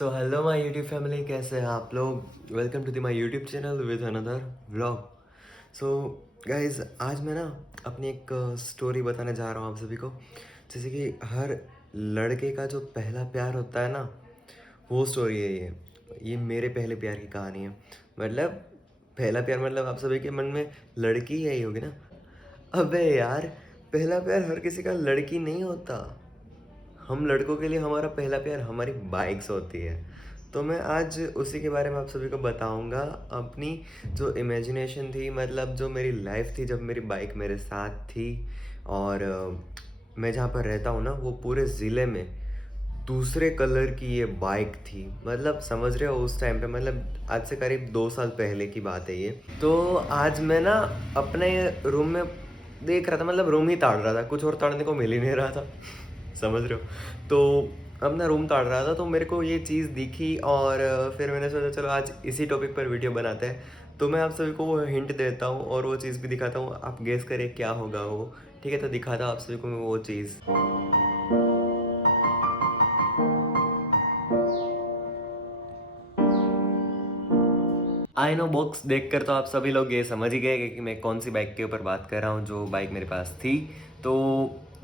So hello my YouTube family, कैसे हैं आप लोग। Welcome to the my YouTube channel with another vlog. So guys, आज मैं ना अपनी एक स्टोरी बताने जा रहा हूँ आप सभी को। जैसे कि हर लड़के का जो पहला प्यार होता है ना, वो स्टोरी है ये मेरे पहले प्यार की कहानी है। मतलब पहला प्यार मतलब आप सभी के मन में लड़की है ही होगी ना। अबे यार, पहला प्यार हर किसी का लड़की नहीं होता। हम लड़कों के लिए हमारा पहला प्यार हमारी बाइक्स होती है। तो मैं आज उसी के बारे में आप सभी को बताऊंगा। अपनी जो इमेजिनेशन थी, मतलब जो मेरी लाइफ थी जब मेरी बाइक मेरे साथ थी। और मैं जहाँ पर रहता हूँ ना, वो पूरे ज़िले में दूसरे कलर की ये बाइक थी। मतलब समझ रहे हो उस टाइम पे, मतलब आज से करीब 2 साल पहले की बात है ये। तो आज मैं ना अपने रूम में देख रहा था, मतलब रूम ही ताड़ रहा था, कुछ और ताड़ने को मिल ही नहीं रहा था। समझ रहे हो। तो अपना रूम ताड़ रहा था तो मेरे को ये चीज़ दिखी, और फिर मैंने सोचा चलो आज इसी टॉपिक पर वीडियो बनाते हैं। तो मैं आप सभी को वो हिंट देता हूँ और वो चीज़ भी दिखाता हूँ, आप गेस करें क्या होगा वो। ठीक है, तो दिखाता हूँ आप सभी को मैं वो चीज़। आई नो बॉक्स देखकर तो आप सभी लोग ये समझ ही गए कि मैं कौन सी बाइक के ऊपर बात कर रहा हूँ, जो बाइक मेरे पास थी। तो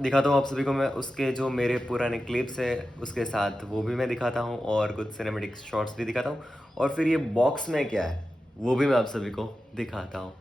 दिखाता हूँ आप सभी को मैं उसके जो मेरे पुराने क्लिप्स है उसके साथ, वो भी मैं दिखाता हूँ और कुछ सिनेमेटिक शॉट्स भी दिखाता हूँ। और फिर ये बॉक्स में क्या है वो भी मैं आप सभी को दिखाता हूँ।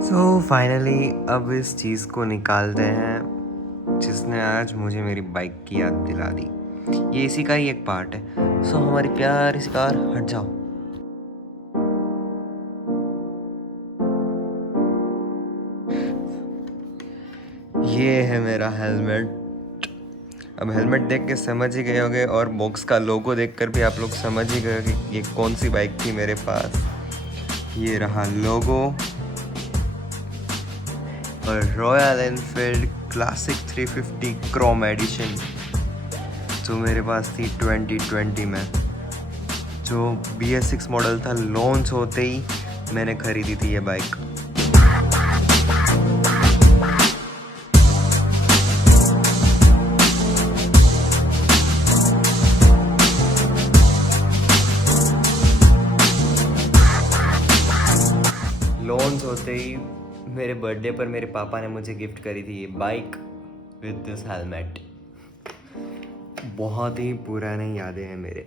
सो फाइनली अब इस चीज़ को निकालते हैं जिसने आज मुझे मेरी बाइक की याद दिला दी। ये इसी का ही एक पार्ट है। सो हमारी प्यारी सी कार, हट जाओ। ये है मेरा हेलमेट। अब हेलमेट देख के समझ ही गए होंगे, और बॉक्स का लोगो देखकर भी आप लोग समझ ही गए कि ये कौन सी बाइक थी मेरे पास। ये रहा लोगो, और Royal Enfield classic 350 chrome edition जो मेरे पास थी 2020 में। जो BS6 मॉडल था, लॉन्च होते ही मैंने खरीदी थी ये बाइक। लॉन्च होते ही मेरे बर्थडे पर मेरे पापा ने मुझे गिफ्ट करी थी ये बाइक विद दिस हेलमेट। बहुत ही पुरानी यादें हैं मेरे।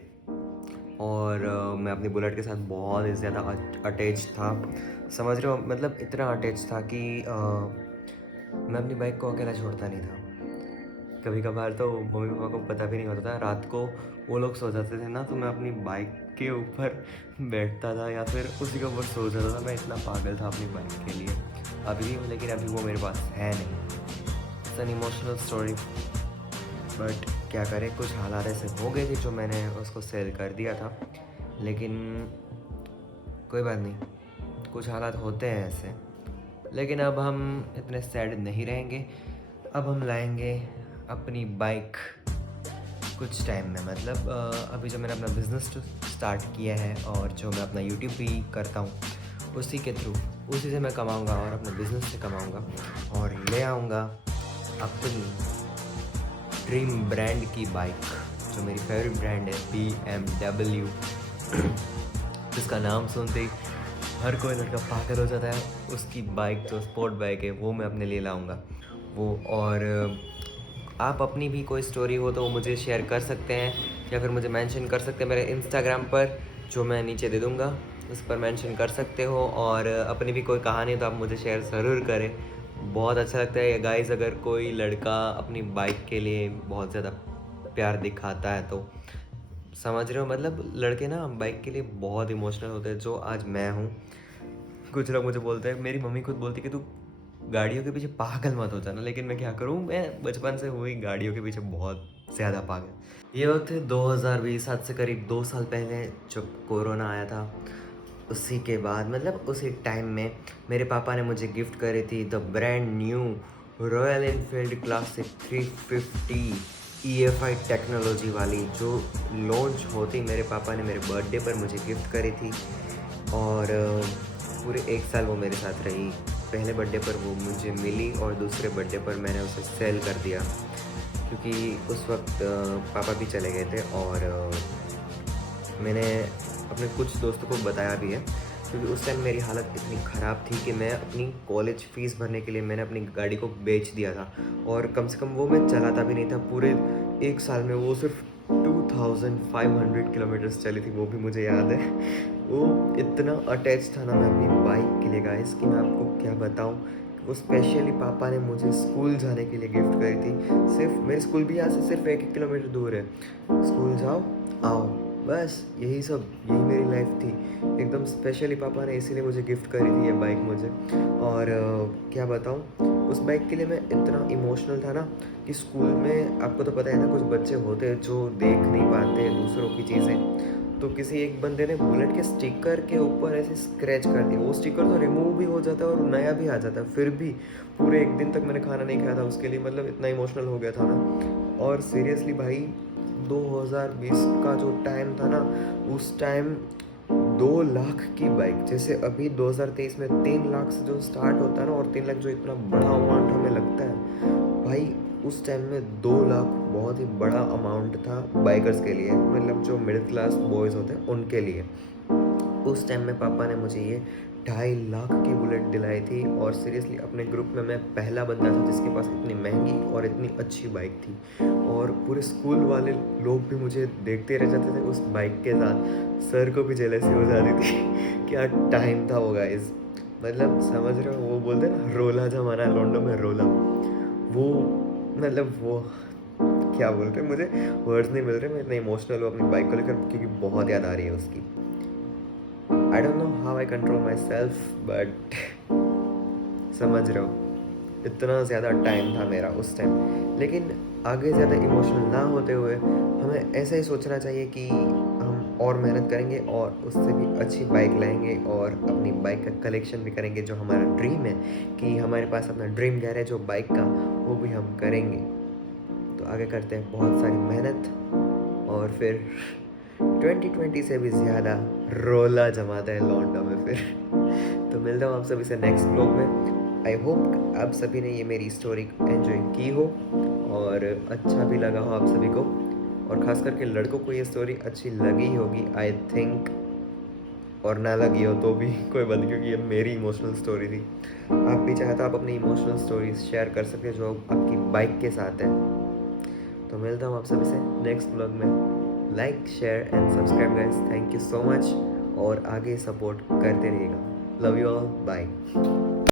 और मैं अपनी बुलेट के साथ बहुत ही ज़्यादा अटैच था। समझ रहे हो, मतलब इतना अटैच था कि मैं अपनी बाइक को अकेला छोड़ता नहीं था। कभी कभार तो मम्मी पापा को पता भी नहीं होता था, रात को वो लोग सो जाते थे ना, तो मैं अपनी बाइक के ऊपर बैठता था या फिर उसी के ऊपर सो जाता था। मैं इतना पागल था अपनी बाइक के लिए। अभी भी, लेकिन अभी वो मेरे पास है नहीं। It's an emotional story, but क्या करें, कुछ हालात ऐसे हो गए थे जो मैंने उसको सेल कर दिया था। लेकिन कोई बात नहीं, कुछ हालात होते हैं ऐसे। लेकिन अब हम इतने सैड नहीं रहेंगे। अब हम लाएंगे अपनी बाइक कुछ टाइम में। मतलब अभी जो मैंने अपना बिज़नेस स्टार्ट किया है और जो मैं अपना यूट्यूब भी करता हूँ, उसी के थ्रू, उसी से मैं कमाऊँगा और अपने बिज़नेस से कमाऊँगा और ले आऊँगा अपनी ड्रीम ब्रांड की बाइक, जो मेरी फेवरेट ब्रांड है BMW। जिसका नाम सुनते ही हर कोई लड़का पागल हो जाता है। उसकी बाइक जो स्पोर्ट बाइक है वो मैं अपने लिए लाऊंगा वो। और आप अपनी भी कोई स्टोरी हो तो वो मुझे शेयर कर सकते हैं या फिर मुझे मेंशन कर सकते हैं मेरे इंस्टाग्राम पर, जो मैं नीचे दे दूँगा, उस पर मेंशन कर सकते हो। और अपनी भी कोई कहानी तो आप मुझे शेयर ज़रूर करें। बहुत अच्छा लगता है गाइस अगर कोई लड़का अपनी बाइक के लिए बहुत ज़्यादा प्यार दिखाता है तो। समझ रहे हो, मतलब लड़के ना बाइक के लिए बहुत इमोशनल होते हैं, जो आज मैं हूँ। कुछ लोग मुझे बोलते हैं, मेरी मम्मी खुद बोलती है कि तू गाड़ियों के पीछे पागल मत हो जाना, लेकिन मैं क्या करूँ, मैं बचपन से हुई गाड़ियों के पीछे बहुत ज़्यादा पागल। ये वक्त 2020, आज से करीब 2 साल पहले जब कोरोना आया था। उसी के बाद मतलब उसी टाइम में मेरे पापा ने मुझे गिफ्ट करी थी the brand new royal Enfield classic 350 EFI technology वाली, जो लॉन्च होती मेरे पापा ने मेरे बर्थडे पर मुझे गिफ्ट करी थी। और पूरे 1 साल वो मेरे साथ रही। पहले बर्थडे पर वो मुझे मिली और दूसरे बर्थडे पर मैंने उसे सेल कर दिया, क्योंकि उस वक्त पापा भी चले गए थे। और मैंने अपने कुछ दोस्तों को बताया भी है, क्योंकि उस टाइम मेरी हालत इतनी ख़राब थी कि मैं अपनी कॉलेज फ़ीस भरने के लिए मैंने अपनी गाड़ी को बेच दिया था। और कम से कम वो मैं चलाता भी नहीं था। पूरे 1 साल में वो सिर्फ 2500 किलोमीटर्स चली थी, वो भी मुझे याद है। वो इतना अटैच था ना मैं अपनी बाइक के लिए गाइस, कि मैं आपको क्या बताऊँ। वो स्पेशली पापा ने मुझे स्कूल जाने के लिए गिफ्ट करी थी। सिर्फ मेरे स्कूल भी यहाँ से सिर्फ 1 किलोमीटर दूर है। स्कूल जाओ आओ, बस यही सब, यही मेरी लाइफ थी। एकदम स्पेशली पापा ने इसीलिए मुझे गिफ्ट करी थी ये बाइक मुझे। और क्या बताऊँ, उस बाइक के लिए मैं इतना इमोशनल था ना कि स्कूल में आपको तो पता है ना, कुछ बच्चे होते हैं जो देख नहीं पाते दूसरों की चीज़ें। तो किसी एक बंदे ने बुलेट के स्टिकर के ऊपर ऐसे स्क्रैच कर दिया। वो स्टिकर तो रिमूव भी हो जाता है और नया भी आ जाता है, फिर भी पूरे 1 दिन तक मैंने खाना नहीं खाया था उसके लिए, मतलब इतना इमोशनल हो गया था ना। और सीरियसली भाई, 2020 का जो टाइम था ना, उस टाइम 2 लाख की बाइक, जैसे अभी 2023 में 3 लाख से जो स्टार्ट होता है ना, और 3 लाख जो इतना बड़ा अमाउंट हमें लगता है भाई, उस टाइम में 2 लाख बहुत ही बड़ा अमाउंट था बाइकर्स के लिए, मतलब जो मिडिल क्लास बॉयज़ होते हैं उनके लिए। उस टाइम में पापा ने मुझे ये 2.5 लाख की बुलेट दिलाई थी। और सीरियसली अपने ग्रुप में मैं पहला बंदा था जिसके पास इतनी महंगी और इतनी अच्छी बाइक थी। और पूरे स्कूल वाले लोग भी मुझे देखते रह जाते थे उस बाइक के साथ। सर को भी जेलसी हो जाती थी। क्या टाइम था वो गाइस, मतलब समझ रहे हो, वो बोलते हैं ना रोला जमाना लॉन्डो में रोला, वो मतलब वो क्या बोलते हैं, मुझे वर्ड्स नहीं मिल रहे, मैं इतना इमोशनल हूँ अपनी बाइक को लेकर, क्योंकि बहुत याद आ रही है उसकी। I don't know how I control my self, but समझ रहे हो, इतना ज़्यादा टाइम था मेरा उस टाइम। लेकिन आगे ज़्यादा इमोशनल ना होते हुए हमें ऐसा ही सोचना चाहिए कि हम और मेहनत करेंगे और उससे भी अच्छी बाइक लाएंगे और अपनी बाइक का कलेक्शन भी करेंगे, जो हमारा ड्रीम है कि हमारे पास अपना ड्रीम गैरेज हो बाइक का, वो भी हम करेंगे। तो आगे करते हैं बहुत सारी मेहनत और फिर 2020 से भी ज़्यादा रोला जमाता है लौंडा में फिर। तो मिलता हूँ आप सभी से नेक्स्ट ब्लॉग में। आई होप आप सभी ने ये मेरी स्टोरी एंजॉय की हो और अच्छा भी लगा हो आप सभी को, और ख़ास करके लड़कों को ये स्टोरी अच्छी लगी होगी आई थिंक। और ना लगी हो तो भी कोई बात नहीं, क्योंकि ये मेरी इमोशनल स्टोरी थी। आप भी चाहे तो आप अपनी इमोशनल स्टोरीज शेयर कर सकते हैं जो आपकी बाइक के साथ है। तो मिलता हूँ आप सभी से नेक्स्ट ब्लॉग में। Like share and subscribe guys, thank you so much, और आगे सपोर्ट करते रहिएगा। Love you all, bye.